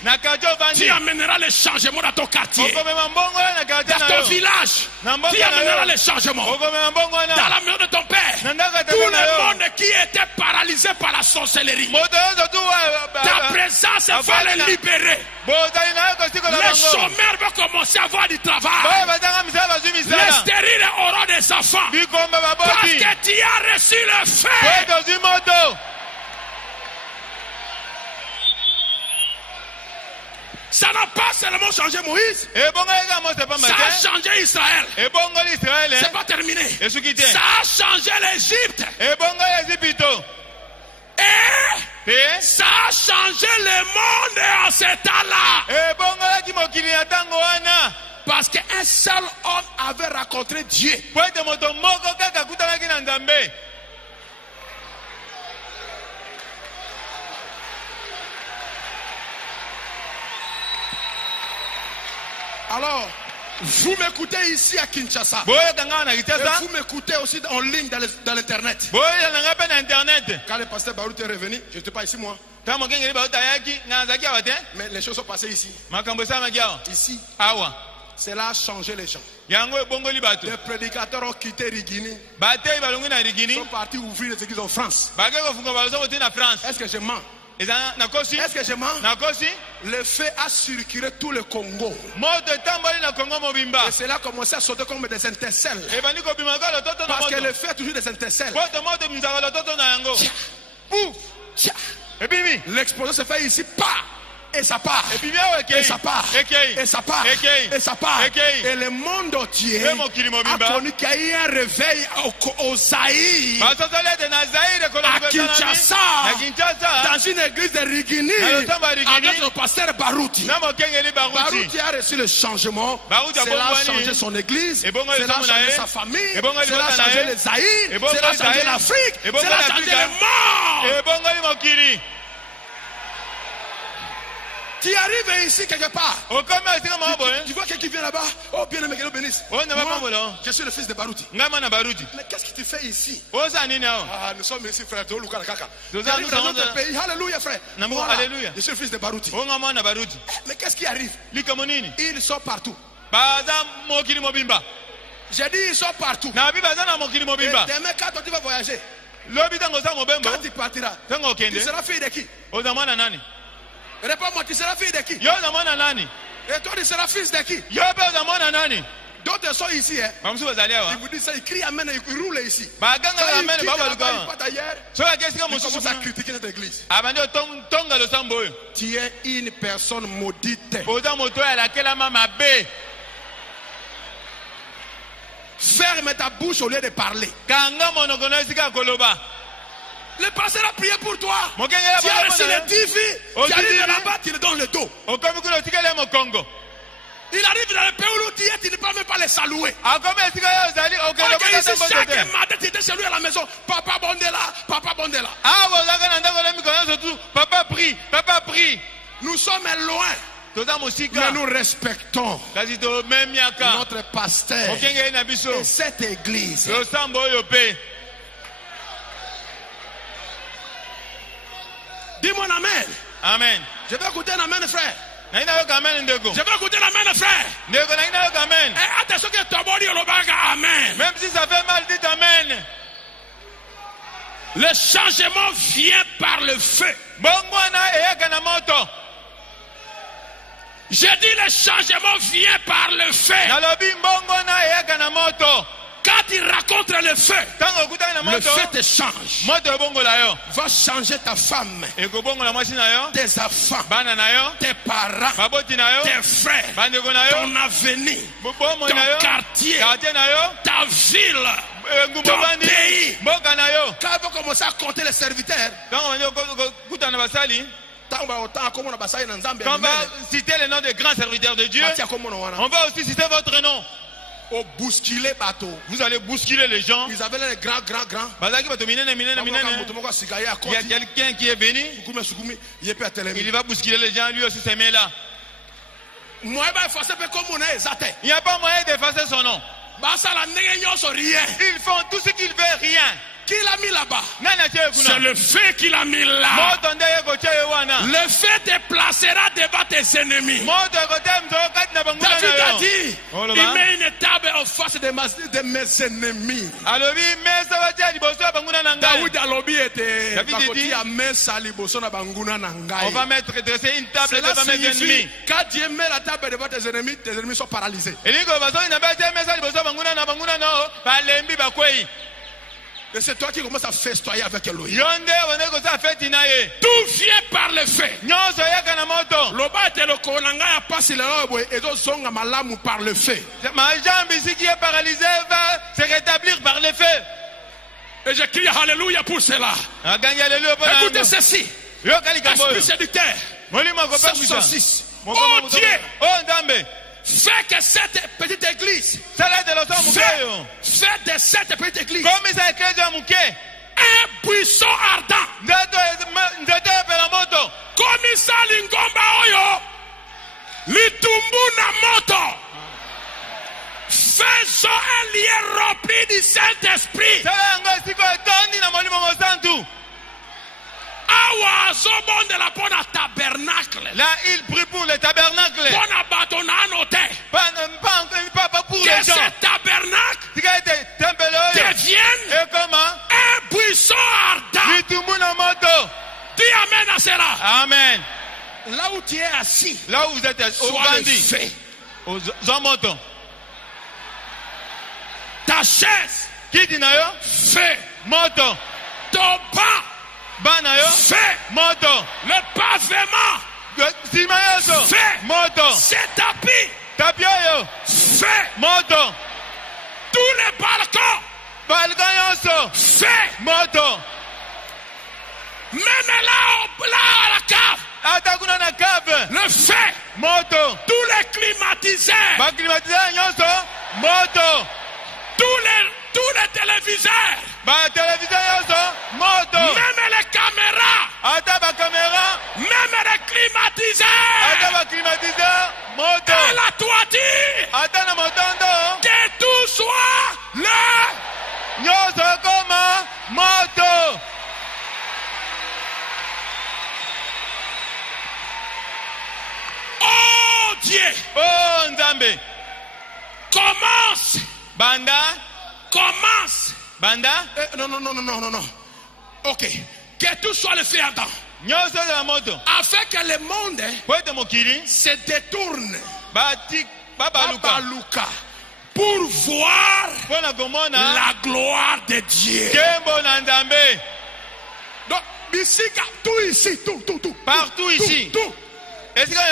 Tu amèneras les changements dans ton quartier. Dans ton village. Tu amèneras les changements. Dans la maison de ton père. Tout le monde qui était paralysé par la sorcellerie. Ta présence va les libérer. Les chômeurs vont commencer à avoir du travail. Les stériles auront des enfants. Parce que tu as reçu le feu. Ça n'a pas seulement changé Moïse. Ça a changé Israël. C'est pas terminé. Ça a changé l'Égypte. Et ça a changé le monde en ce temps-là. Parce qu'un seul homme avait rencontré Dieu. Alors, vous m'écoutez ici à Kinshasa. Et vous m'écoutez aussi en ligne dans l'internet. Quand le pasteur Barouti est revenu, je n'étais pas ici moi. Mais les choses sont passées ici. Ici. Cela a changé les gens. Les prédicateurs ont quitté Rigini. Ils sont partis ouvrir des églises en France. Est-ce que je mens? Est-ce que je mens? Le feu a circulé tout le Congo. Et cela a commencé à sauter comme des intercelles. Parce que le feu a toujours des intercelles. L'explosion se fait ici. Et ça part. Et ça part. Et ça part. Et ça part. Et le monde entier a connu qu'il y a eu un réveil au Zaïre, à Kinshasa, dans une église de Rigini, avec le pasteur Barouti. Barouti a reçu le changement. Cela a changé son église. Cela a changé sa famille. Cela a changé le Zaïre. Cela a changé l'Afrique. Cela a changé le monde. Tu arrives ici quelque part. Tu vois quelqu'un qui vient là-bas. Oh, bien aimé, que Dieu bénisse. Moi, je suis le fils de Barouti. Mais qu'est-ce que tu fais ici? Ah, nous sommes ici, frère. Tu arrives dans notre pays. Alléluia, frère. Voilà. Je suis le fils de Barouti. Mais qu'est-ce qui arrive? Ils sont partout. J'ai dit ils sont partout. Et demain, quand tu vas voyager, Quand tu partiras, tu seras fille de qui? Réponds-moi, tu seras fille de qui? Et toi, tu seras fils de qui? D'autres sont ici. Hein. Ils vous disent ça, ils crient amen et ils roulent ici. Quand ils quittent là-bas, ailleurs, ils commencent à critiquer cette église. Tu es une personne maudite. Ferme ta bouche au lieu de parler. Le pasteur a prié pour toi. Tu as reçu les 10 filles. Tu arrives là-bas, tu le donnes le dos. Il arrive dans le pays où tu es, tu ne peux même pas les saluer. Chaque matin, tu étais chez lui à la maison. Papa Bondela, Papa Bondela. Papa prie, Papa prie. Nous sommes loin. Mais nous respectons notre pasteur et cette église. Dis-moi un amen. Amen. Je vais écouter un amen, frère. Je vais écouter l'amen, frère. Et attention que ton body amen. Même si ça fait mal, dites amen. Le changement vient par le feu. J'ai dit le changement vient par le feu. Quand il raconte le feu te change. Va changer ta femme, tes enfants, tes parents, tes frères, ton avenir, ton quartier, ta ville, ton pays. Quand vous commencez à compter les serviteurs, on va citer le nom des grands serviteurs de Dieu. On va aussi citer votre nom. Vous allez bousculer les gens. Ils avaient les grands. Il y a quelqu'un qui est venu. Il va bousculer les gens. Lui aussi se met là. Il n'y a pas moyen d'effacer son nom. Ils font tout ce qu'ils veulent, rien. Qui l'a mis là-bas? C'est le feu qui l'a mis là. Le feu te placera devant tes ennemis. David a dit, il met une table en face de mes ennemis. David a lobby était. On va mettre dresser une table devant mes ennemis. Quand Dieu met la table devant tes ennemis sont paralysés. Et c'est toi qui commences à festoyer avec lui. Tout vient par le feu. Loba était le kolanga ya pasi le robe et donc songa malamu par le feu. Ma jambe ici qui est paralysée va se rétablir par le feu. Et je crie alléluia pour cela. Écoutez ceci. Esprit séducteur. Verset 6. Oh Dieu. Oh Ndambe. Fais que cette petite église, fais de cette petite église un buisson ardent. Comme ça, l'ingomba oyo, litumbu na moto. Faisons un lieu rempli du Saint-Esprit. Awa zobon de la bonne tabernacle. Là, il prie pour le tabernacle. Bonne abandonnanote. Pas pour les gens. Que ce tabernacle devienne un buisson ardent. Dis amen à cela. Amen. Là où tu es assis, là où vous êtes au bandit, aux motos. Ta chaise, qui dit nayo? Fais moto. Ton banc, banayo. Fais moto. Le pavement, fais moto. C'est tapis, tapioyo. Fais moto. Tous les balcons, fais moto. Même là à la cave, le feu, moto. Tous les climatiseurs, moto. Tous les téléviseurs, moto. Même les caméras, même les climatiseurs, moto. Et la toiture, que tout soit le moto. Oh Dieu, oh Nzambe, commence. Banda, commence. Banda. Non. Ok. Que tout soit le feu ardent. Afin que le monde se détourne. Babaluka. Pour voir la gloire de Dieu. Donc, ici, tout ici, tout. Partout ici. Tout.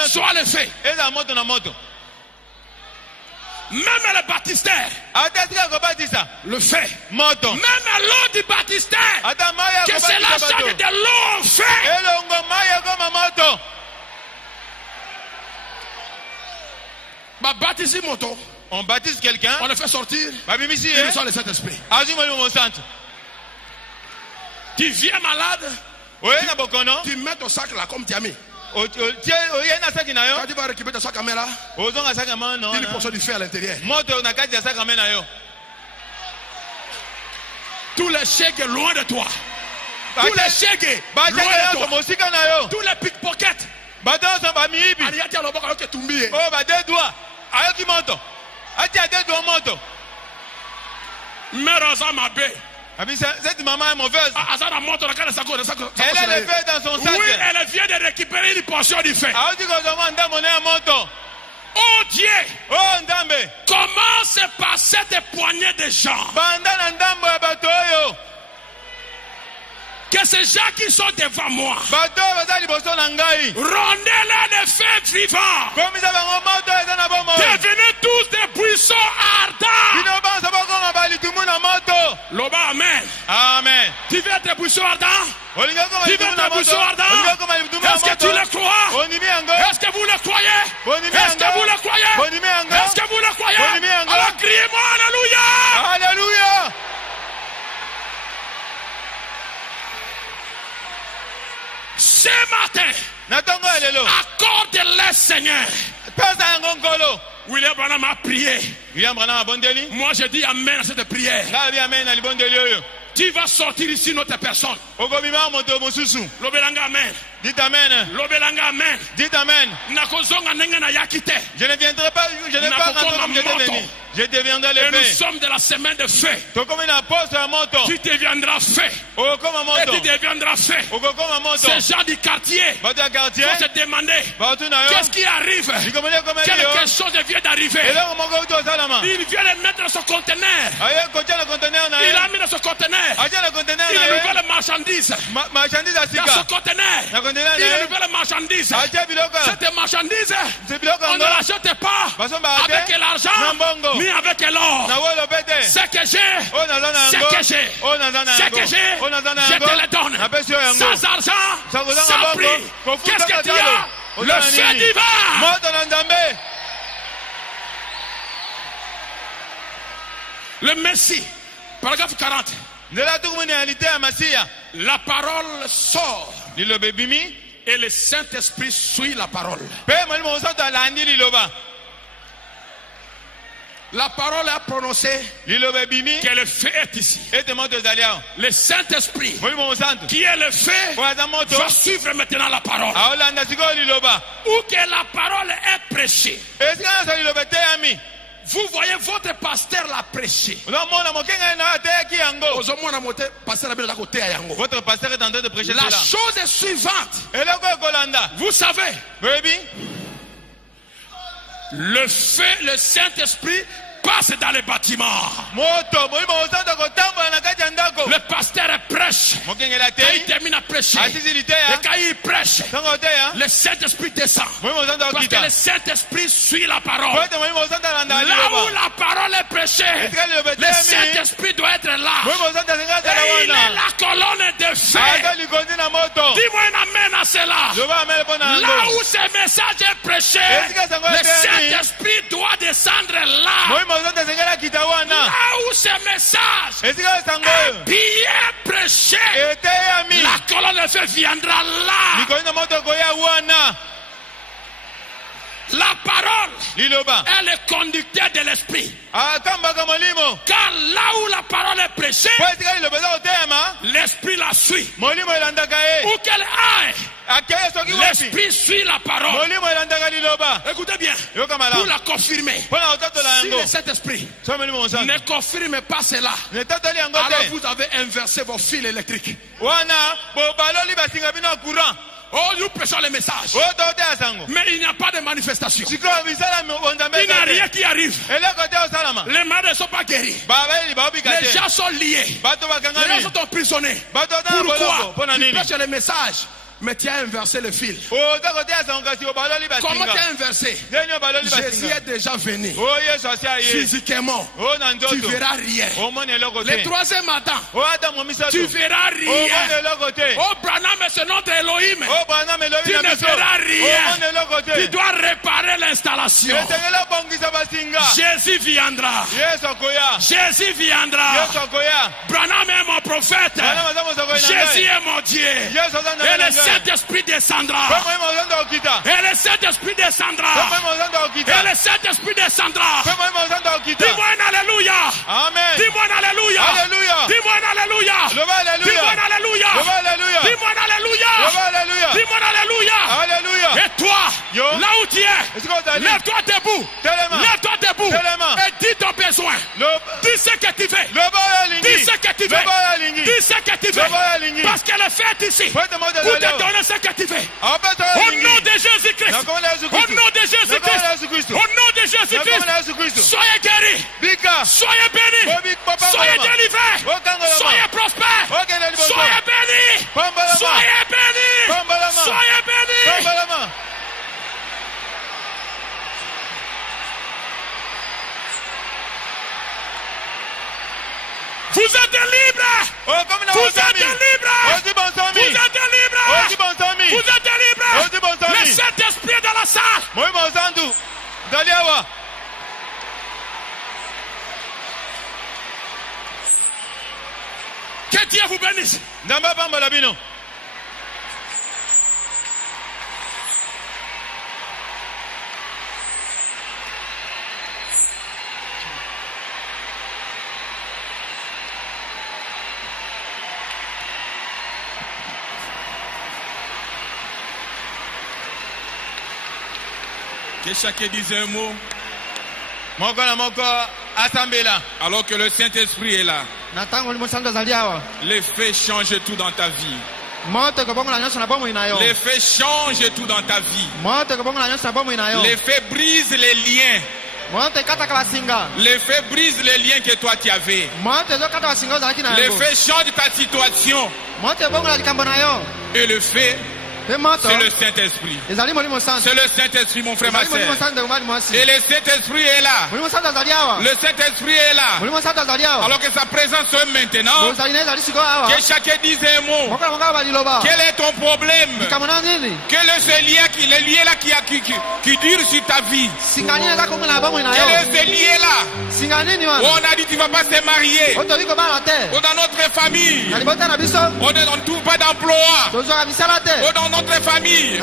Soit le feu. Même le baptistère, le fait. Même l'eau du baptistère, que cela change de l'eau au fait. On baptise quelqu'un, on le fait sortir, il reçoit le Saint-Esprit. Tu viens malade, tu mets ton sac là comme tu as mis. Quand tu vas récupérer ta sac à main là, il y a une portion du feu à l'intérieur. Tous les chèques loin de toi. Tous les chèques loin de toi. Tous les pickpockets. Cette maman est mauvaise. Elle a le feu dans son sac. Oui, elle vient de récupérer une portion du feu. Oh Dieu, comment se passe cette poignée de gens? Que ces gens qui sont devant moi, rendez-les des feux vivants. Devenez tous des buissons ardents. Loba, amen. Amen. Tu veux être buisson ardent? Tu veux être buisson ardent? Est-ce que tu le crois? Est-ce que vous le croyez? Est-ce que vous le croyez? Est-ce que vous le croyez? Alors criez-moi alléluia. Alléluia. Ce matin, accorde-les, Seigneur. William Branham a prié. Moi, je dis amen à cette prière. Tu vas sortir ici notre personne. Lobelanga amen. Dites amen. Lobelanga amen. Dites amen. Je ne viendrai pas, je ne vais pas rentrer comme j'étais venu. Je deviendrai le feu. Nous sommes de la semaine de feu. Tu deviendras feu. Et tu deviendras feu. Ces gens du quartier vont se demander qu'est-ce qui arrive. Quelque chose vient d'arriver. Il vient de mettre dans son conteneur. Il a mis dans son conteneur. Il a levé la marchandise. Dans son conteneur. Il a levé la marchandise. Cette marchandise, on ne l'achète pas avec l'argent, mais avec l'or. Ce que j'ai, je te le donne. Sans argent, sans prix. Qu'est-ce que tu as? Le feu divin. Le Messie, paragraphe 40. La parole sort. Et le Saint-Esprit suit la parole. La parole a prononcé que le feu est ici. Le Saint-Esprit, qui est le feu, va suivre maintenant la parole. Où que la parole est prêchée. Vous voyez votre pasteur l'a prêché. Votre pasteur est en train de prêcher. La chose est suivante. Vous savez, le feu, le Saint-Esprit passe dans les bâtiments. Le pasteur prêche. Quand il termine à prêcher, et quand il prêche, le Saint-Esprit descend. Parce que le Saint-Esprit suit la parole. Là où la parole est prêchée, le Saint-Esprit doit être là. Et il est la colonne de feu. Dis-moi un amen à cela. Là où ce message est prêché, le Saint-Esprit doit descendre là. Là où ce message est bien prêché, la colonne de feu viendra là. La parole est le conducteur de l'esprit. Car là où la parole est prêchée, l'esprit la suit. Où qu'elle aille, l'esprit suit la parole. Écoutez bien, pour la confirmer. Si le Saint-Esprit ne confirme pas cela, alors vous avez inversé vos fils électriques. Oh, nous prêchons le message. Mais il n'y a pas de manifestation. Il n'y a rien qui arrive. Les malades ne sont pas guéris. Les gens sont liés. Les gens sont emprisonnés. Pourquoi? Tu prêches le message, mais tu as inversé le fil. Comment tu as inversé? Jésus est déjà venu. Physiquement, tu ne verras rien. Le troisième matin, tu ne verras rien. Oh, Branham est ce nom d'Elohim. Tu ne verras rien. Tu dois réparer l'installation. Jésus viendra. Jésus viendra. Branham est mon prophète. Jésus est mon Dieu. Et le Saint-Esprit descendra. Et le Saint-Esprit descendra. Et le Saint-Esprit descendra. Dis-moi un alléluia. Dis-moi un alléluia. Dis-moi un alléluia. Dis-moi un alléluia. Dis-moi un alléluia. Dis-moi un alléluia. Et toi, là où tu es, lève-toi debout. Lève-toi debout. Et dis ton besoin. Dis ce que tu veux. Dis ce que tu veux. Dis ce que tu veux. Parce qu'elle est faite ici. Pour te donner ce que tu veux. Au nom de Jésus-Christ. Au nom de Jésus-Christ. Au nom de Jésus-Christ. Soyez guéris. Soyez bénis. Soyez délivrés. Soyez prospères. Soyez bénis. Soyez bénis. Soyez bénis. Vous êtes libres. Vous êtes libres. Vous êtes libres. Vous êtes libres. Le Saint-Esprit est dans la salle. Que Dieu vous bénisse. Que chacun dise un mot. Alors que le Saint-Esprit est là. L'effet change tout dans ta vie. L'effet change tout dans ta vie. L'effet brise les liens. L'effet brise les liens que toi tu avais. L'effet change ta situation. Et le fait, c'est le Saint-Esprit. C'est le Saint-Esprit, mon frère, ma soeur. Et le Saint-Esprit est là. Le Saint-Esprit est là. Alors que sa présence soit maintenant. Que chacun dise un mot. Quel est ton problème? Quel est ce lien qui dure sur ta vie? Quel est ce lien-là? On a dit tu ne vas pas te marier. Ou dans notre famille, on ne trouve pas d'emploi. Ou dans notre famille,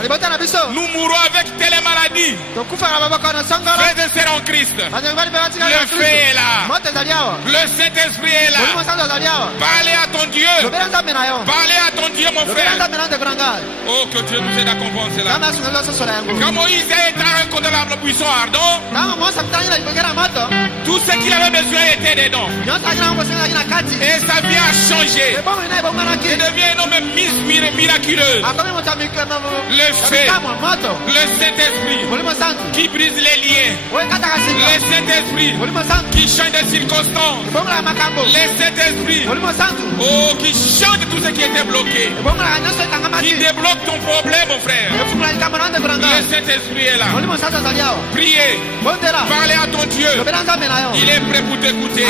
nous mourrons avec telle maladie. Frères et sœurs en Christ, le feu est là. Le Saint-Esprit est là. Parlez à ton Dieu. Parlez à ton Dieu, mon frère. Oh, que Dieu nous aide à comprendre cela. Quand Moïse est entré contre la buisson ardent, tout ce qu'il avait besoin était dedans. Et sa vie a changé. Il devient un homme miraculeux. Le feu, le Saint-Esprit qui brise les liens, le Saint-Esprit qui change de circonstances, le Saint-Esprit qui change tout ce qui était bloqué, qui débloque ton problème, mon frère. Le Saint-Esprit est là. Priez, parlez à ton Dieu. Il est prêt pour t'écouter.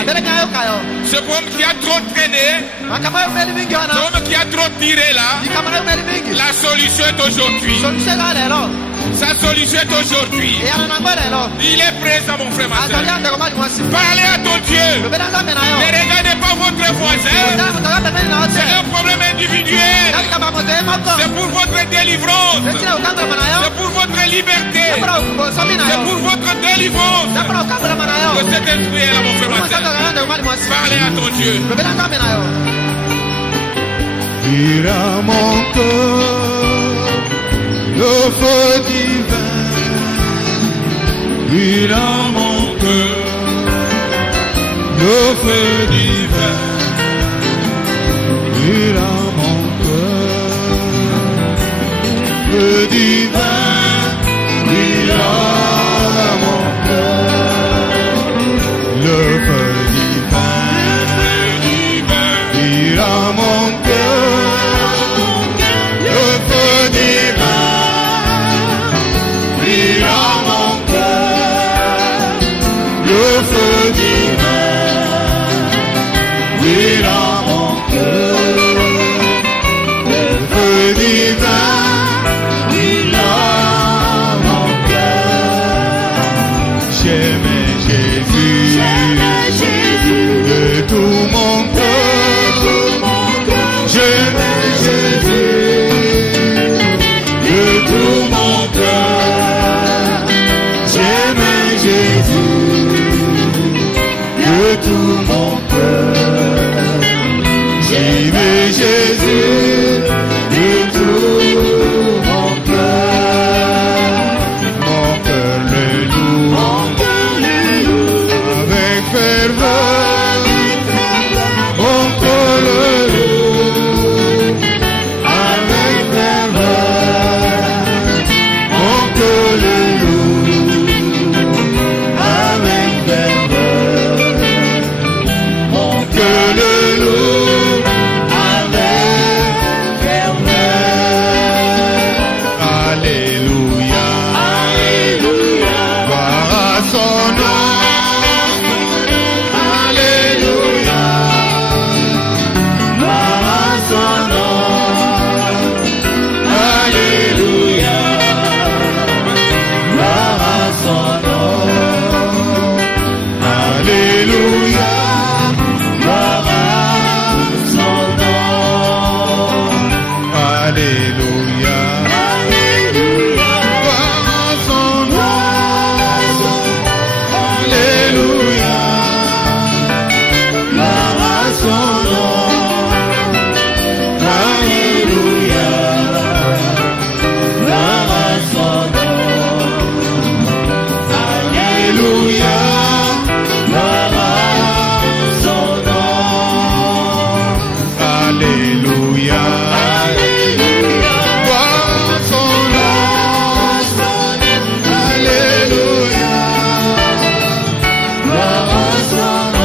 Ce homme qui a trop traîné, ce homme qui a trop tiré là, la solution est aujourd'hui. Sa solution est aujourd'hui. Il est présent, mon frère, ma soeur. Parlez à ton Dieu. Ne regardez pas votre voisin. C'est un problème individuel. C'est pour votre délivrance. C'est pour votre liberté. C'est pour votre délivrance. délivrance de cet esprit-là, mon frère, ma soeur. Parlez à ton Dieu. Il a mon cœur, le feu divin. Il a mon cœur, le feu divin. Il a mon cœur, le divin. Il a mon cœur, le feu divin. Il a mon cœur, le feu divin. Il a mon cœur, le feu divin. Il a mon cœur, le feu divin. Il a mon cœur. J'aime Jésus de tout mon cœur. J'aime Jésus de tout mon cœur. J'aime Jésus de tout mon cœur. J'aime Jésus de tout mon cœur. Mon cœur le loue avec ferveur. Mon cœur le loue avec ferveur. Mon cœur le loue avec ferveur. Mon cœur le loue avec ferveur. Alléluia. Alléluia. Gloire à son nom. Alléluia. Gloire à son nom. Alléluia. Gloire à son nom. Alléluia. Gloire à son nom. Alléluia. Gloire à son nom. Alléluia. Gloire à son nom. Alléluia. Gloire à son nom. Alléluia. Gloire à son nom. Alléluia. Gloire à son nom. Alléluia. Gloire à son nom.